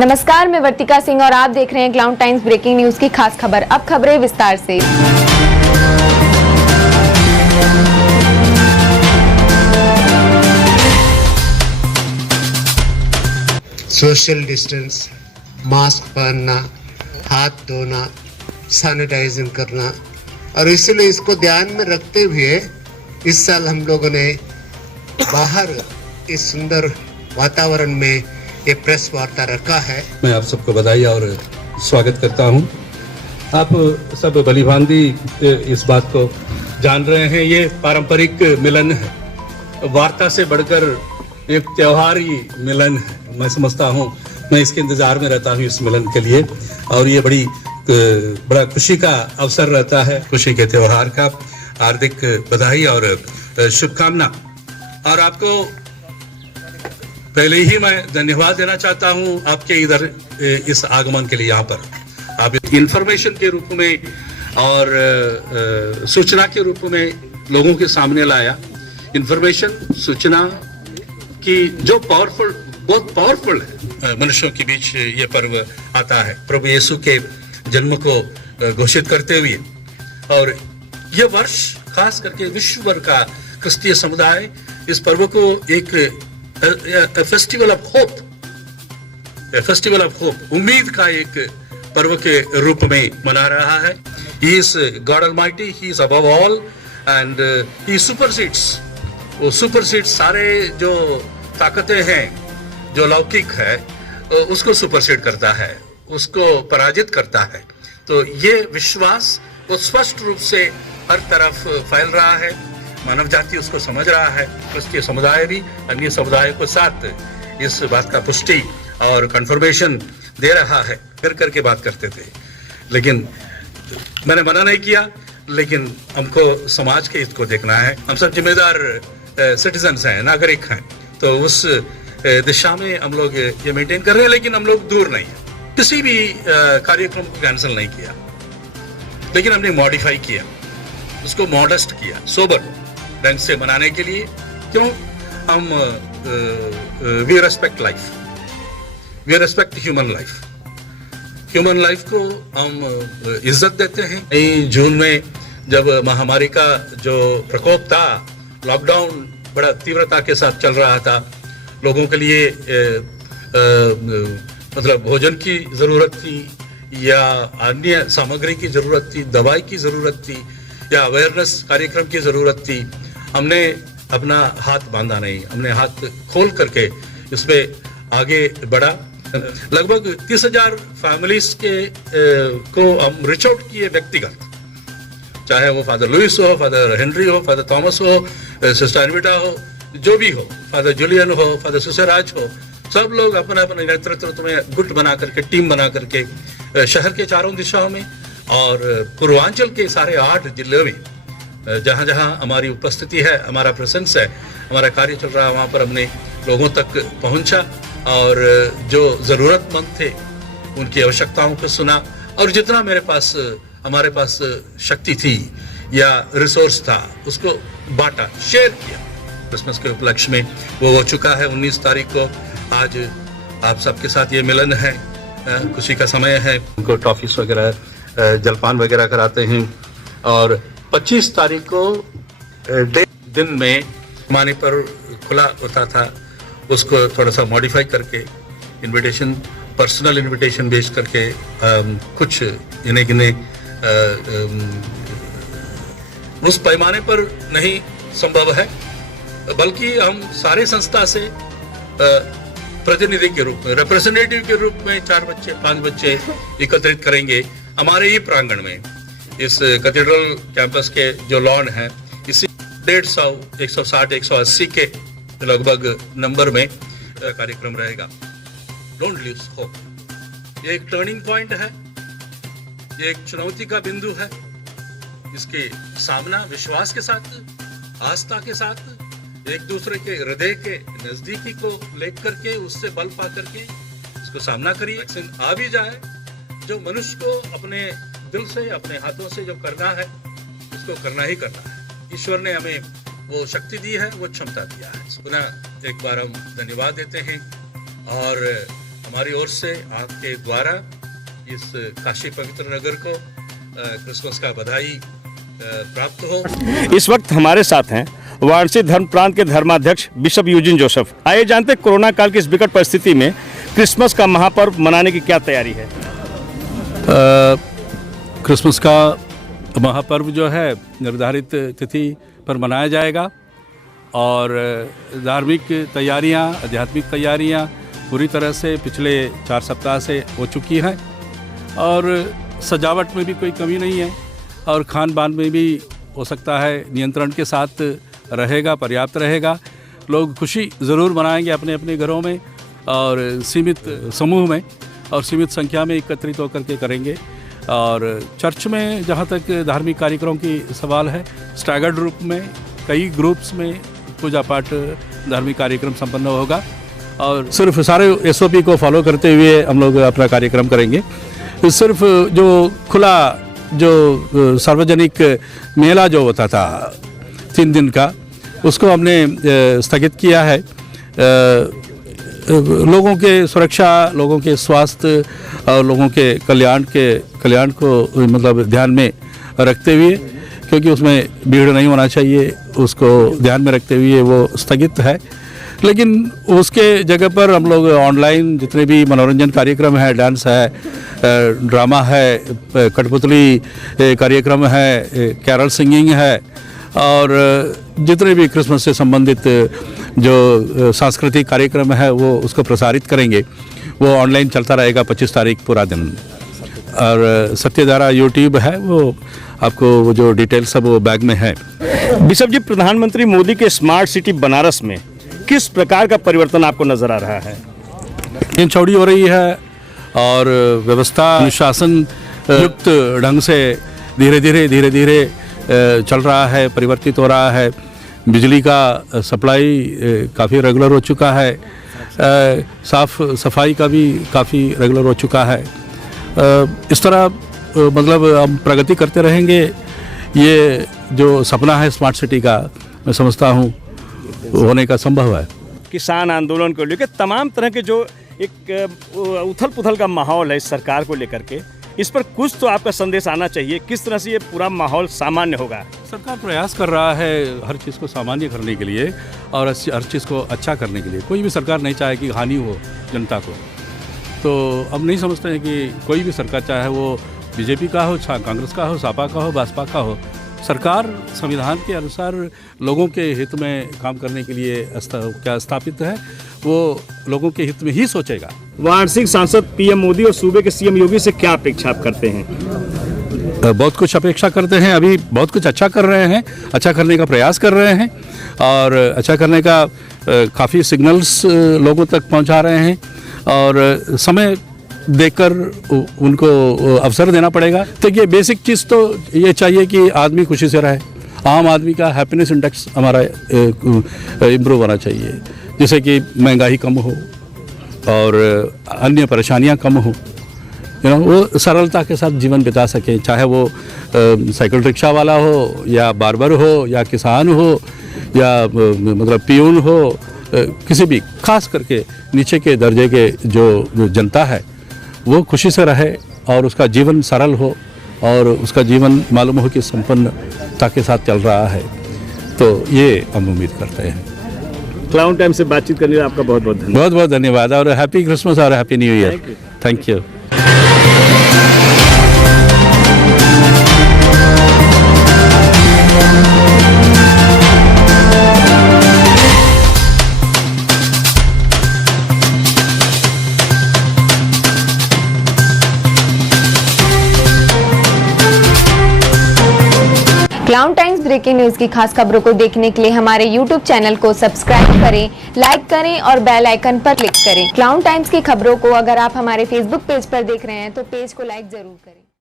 नमस्कार, मैं वर्तिका सिंह और आप देख रहे हैं क्लाउड टाइम्स ब्रेकिंग न्यूज की खास खबर। अब खबरें विस्तार से। सोशल डिस्टेंस, मास्क पहनना, हाथ धोना, सैनिटाइजिंग करना, और इसलिए इसको ध्यान में रखते हुए इस साल हम लोगों ने बाहर इस सुंदर वातावरण में ये प्रेस वार्ता रखा है। मैं आप सबको बधाई और स्वागत करता हूं। आप सब भलीभांति इस बात को जान रहे हैं, ये पारंपरिक मिलन है, वार्ता से बढ़कर एक त्योहारी मिलन है। मैं समझता हूं, मैं इसके इंतजार में रहता हूं इस मिलन के लिए, और ये बड़ा खुशी का अवसर रहता है, खुशी के त्योहार का। हार्दिक बधाई और शुभकामना। और आपको पहले ही मैं धन्यवाद देना चाहता हूं आपके इधर इस आगमन के लिए। यहाँ पर आप इंफॉर्मेशन के रूप में और सूचना के रूप में लोगों के सामने लाया। इंफॉर्मेशन, सूचना की जो बहुत पावरफुल है। मनुष्यों के बीच ये पर्व आता है प्रभु यीशु के जन्म को घोषित करते हुए, और ये वर्ष खास करके विश्व भर का क्रिस्तीय समुदाय इस पर्व को एक festival of hope, festival of hope, उम्मीद का एक पर्व के रूप में मना रहा है। He is God Almighty, He is above all, and He supersedes, वो सुपरसीड सारे जो ताकतें हैं, जो लौकिक है, उसको सुपरसीड करता है, उसको पराजित करता है। तो ये विश्वास वो स्पष्ट रूप से हर तरफ फैल रहा है। मानव जाति उसको समझ रहा है, क्रिस्तीय समुदाय भी अन्य समुदाय को साथ इस बात का पुष्टि और कंफर्मेशन दे रहा है। फिर करके बात करते थे, लेकिन मैंने मना नहीं किया, लेकिन हमको समाज के हित को देखना है। हम सब जिम्मेदार सिटीजन्स हैं, नागरिक हैं, तो उस दिशा में हम लोग ये मेंटेन कर रहे हैं। लेकिन हम लोग दूर नहीं है, किसी भी कार्यक्रम को कैंसिल नहीं किया, लेकिन हमने मॉडिफाई किया, उसको मॉडेस्ट किया, सोबर ढंग से मनाने के लिए। क्यों? हम we respect life, we respect human life, human life को हम इज्जत देते हैं। जून में जब महामारी का जो प्रकोप था, लॉकडाउन बड़ा तीव्रता के साथ चल रहा था, लोगों के लिए मतलब भोजन की जरूरत थी, या अन्य सामग्री की जरूरत थी, दवाई की जरूरत थी, या अवेयरनेस कार्यक्रम की जरूरत थी। हमने अपना हाथ बांधा नहीं, हमने हाथ खोल करके इसमें आगे बढ़ा। लगभग 30,000 फैमिलीज को हम रिच आउट किए व्यक्तिगत, चाहे वो फादर लुइस हो, फादर हेनरी हो, फादर थॉमस हो, सिस्टर एनविटा हो, जो भी हो, फादर जूलियन हो, फादर सुसराज हो, सब लोग अपने अपने नेतृत्व में गुट बना करके, टीम बना करके शहर के चारों दिशाओं में और पूर्वांचल के सारे 8 जिलों में जहाँ जहाँ हमारी उपस्थिति है, हमारा प्रेजेंस है, हमारा कार्य चल रहा है, वहाँ पर हमने लोगों तक पहुँचा और जो ज़रूरतमंद थे उनकी आवश्यकताओं को सुना, और जितना हमारे पास शक्ति थी या रिसोर्स था, उसको बांटा, शेयर किया। क्रिसमस के उपलक्ष्य में वो हो चुका है। 19 तारीख को आज आप सबके साथ ये मिलन है, खुशी का समय है। उनको टॉफीस वगैरह, जलपान वगैरह कराते हैं, और 25 तारीख को दिन में माने पर खुला होता था, उसको थोड़ा सा मॉडिफाई करके इनविटेशन, पर्सनल इनविटेशन भेज करके कुछ इन्हें उस पैमाने पर नहीं संभव है, बल्कि हम सारे संस्था से प्रतिनिधि के रूप में, रिप्रेजेंटेटिव के रूप में 4 बच्चे 5 बच्चे एकत्रित करेंगे हमारे ही प्रांगण में। इस कैथेड्रल कैंपस के जो लॉन है, इसी 150, 160, 180 के लगभग नंबर में कार्यक्रम रहेगा। Don't lose hope. ये एक टर्निंग पॉइंट है, ये एक चुनौती का बिंदु है। इसके सामना विश्वास के साथ, आस्था के साथ, एक दूसरे के हृदय के नजदीकी को लेकर के, उससे बल पा करके इसको सामना करिए। वैक्सीन आ भी जाए, जो मनुष्य को अपने दिल से, अपने हाथों से जो करना है, उसको करना ही करना है। ईश्वर ने हमें वो शक्ति दी है, वो क्षमता दिया है। पुनः एक बार हम धन्यवाद देते हैं और हमारी ओर से आपके द्वारा इस काशी पवित्र नगर को क्रिसमस का बधाई प्राप्त हो। इस वक्त हमारे साथ हैं वाराणसी धर्म प्रांत के धर्माध्यक्ष बिशप यूजिन जोसेफ। आइए जानते हैं कोरोना काल की इस विकट परिस्थिति में क्रिसमस का महापर्व मनाने की क्या तैयारी है। क्रिसमस का महापर्व जो है निर्धारित तिथि पर मनाया जाएगा और धार्मिक तैयारियां, आध्यात्मिक तैयारियां पूरी तरह से पिछले 4 सप्ताह से हो चुकी हैं और सजावट में भी कोई कमी नहीं है और खान पान में भी हो सकता है नियंत्रण के साथ रहेगा, पर्याप्त रहेगा। लोग खुशी ज़रूर मनाएंगे अपने अपने घरों में और सीमित समूह में और सीमित संख्या में एकत्रित होकर के करेंगे। और चर्च में जहाँ तक धार्मिक कार्यक्रमों की सवाल है, स्टैगर्ड रूप में कई ग्रुप्स में पूजा पाठ धार्मिक कार्यक्रम संपन्न होगा और सिर्फ सारे SOP को फॉलो करते हुए हम लोग अपना कार्यक्रम करेंगे। सिर्फ जो खुला जो सार्वजनिक मेला जो होता था 3 दिन का, उसको हमने स्थगित किया है। लोगों के सुरक्षा, लोगों के स्वास्थ्य और लोगों के कल्याण को मतलब ध्यान में रखते हुए, क्योंकि उसमें भीड़ नहीं होना चाहिए, उसको ध्यान में रखते हुए वो स्थगित है। लेकिन उसके जगह पर हम लोग ऑनलाइन जितने भी मनोरंजन कार्यक्रम है, डांस है, ड्रामा है, कठपुतली कार्यक्रम है, कैरल सिंगिंग है और जितने भी क्रिसमस से संबंधित जो सांस्कृतिक कार्यक्रम है वो उसको प्रसारित करेंगे। वो ऑनलाइन चलता रहेगा 25 तारीख पूरा दिन। और सत्यधारा यूट्यूब है, वो आपको वो जो डिटेल्स है वो बैग में है। बिशप जी, प्रधानमंत्री मोदी के स्मार्ट सिटी बनारस में किस प्रकार का परिवर्तन आपको नजर आ रहा है? इन चौड़ी हो रही है और व्यवस्था अनुशासन युक्त ढंग से धीरे धीरे चल रहा है, परिवर्तित हो रहा है। बिजली का सप्लाई काफ़ी रेगुलर हो चुका है, साफ सफाई का भी काफ़ी रेगुलर हो चुका है। इस तरह मतलब हम प्रगति करते रहेंगे। ये जो सपना है स्मार्ट सिटी का, मैं समझता हूँ होने का संभव है। किसान आंदोलन को लेकर तमाम तरह के जो एक उथल पुथल का माहौल है इस सरकार को लेकर के, इस पर कुछ तो आपका संदेश आना चाहिए। किस तरह से ये पूरा माहौल सामान्य होगा? सरकार प्रयास कर रहा है हर चीज़ को सामान्य करने के लिए और हर चीज़ को अच्छा करने के लिए। कोई भी सरकार नहीं चाहे कि हानि हो जनता को। तो हम नहीं समझते हैं कि कोई भी सरकार, चाहे वो बीजेपी का हो, कांग्रेस का हो, सपा का हो, भाजपा का हो, सरकार संविधान के अनुसार लोगों के हित में काम करने के लिए क्या स्थापित है, वो लोगों के हित में ही सोचेगा। वाराणसी सांसद PM मोदी और सूबे के CM योगी से क्या अपेक्षा आप करते हैं? बहुत कुछ अपेक्षा करते हैं। अभी बहुत कुछ अच्छा कर रहे हैं, अच्छा करने का प्रयास कर रहे हैं और अच्छा करने का काफ़ी सिग्नल्स लोगों तक पहुंचा रहे हैं और समय देकर उनको अवसर देना पड़ेगा। तो ये बेसिक चीज़ तो ये चाहिए कि आदमी खुशी से रहे। आम आदमी का हैप्पीनेस इंडेक्स हमारा इम्प्रूव होना चाहिए, जिससे कि महंगाई कम हो और अन्य परेशानियां कम हो। वो सरलता के साथ जीवन बिता सके, चाहे वो साइकिल रिक्शा वाला हो या बार्बर हो या किसान हो या मतलब पियून हो, किसी भी, खास करके नीचे के दर्जे के जो जनता है वो खुशी से रहे और उसका जीवन सरल हो और उसका जीवन मालूम हो कि संपन्नता के साथ चल रहा है। तो ये हम उम्मीद करते हैं। क्लाउन टाइम से बातचीत करने के लिए आपका बहुत बहुत धन्यवाद और हैप्पी क्रिसमस और happy new year. Thank you. Clown times breaking news की खास खबरों को देखने के लिए हमारे YouTube चैनल को सब्सक्राइब करें, लाइक करें और बेल आइकन पर क्लिक करें। क्लाउन टाइम्स की खबरों को अगर आप हमारे Facebook पेज पर देख रहे हैं तो पेज को लाइक जरूर करें।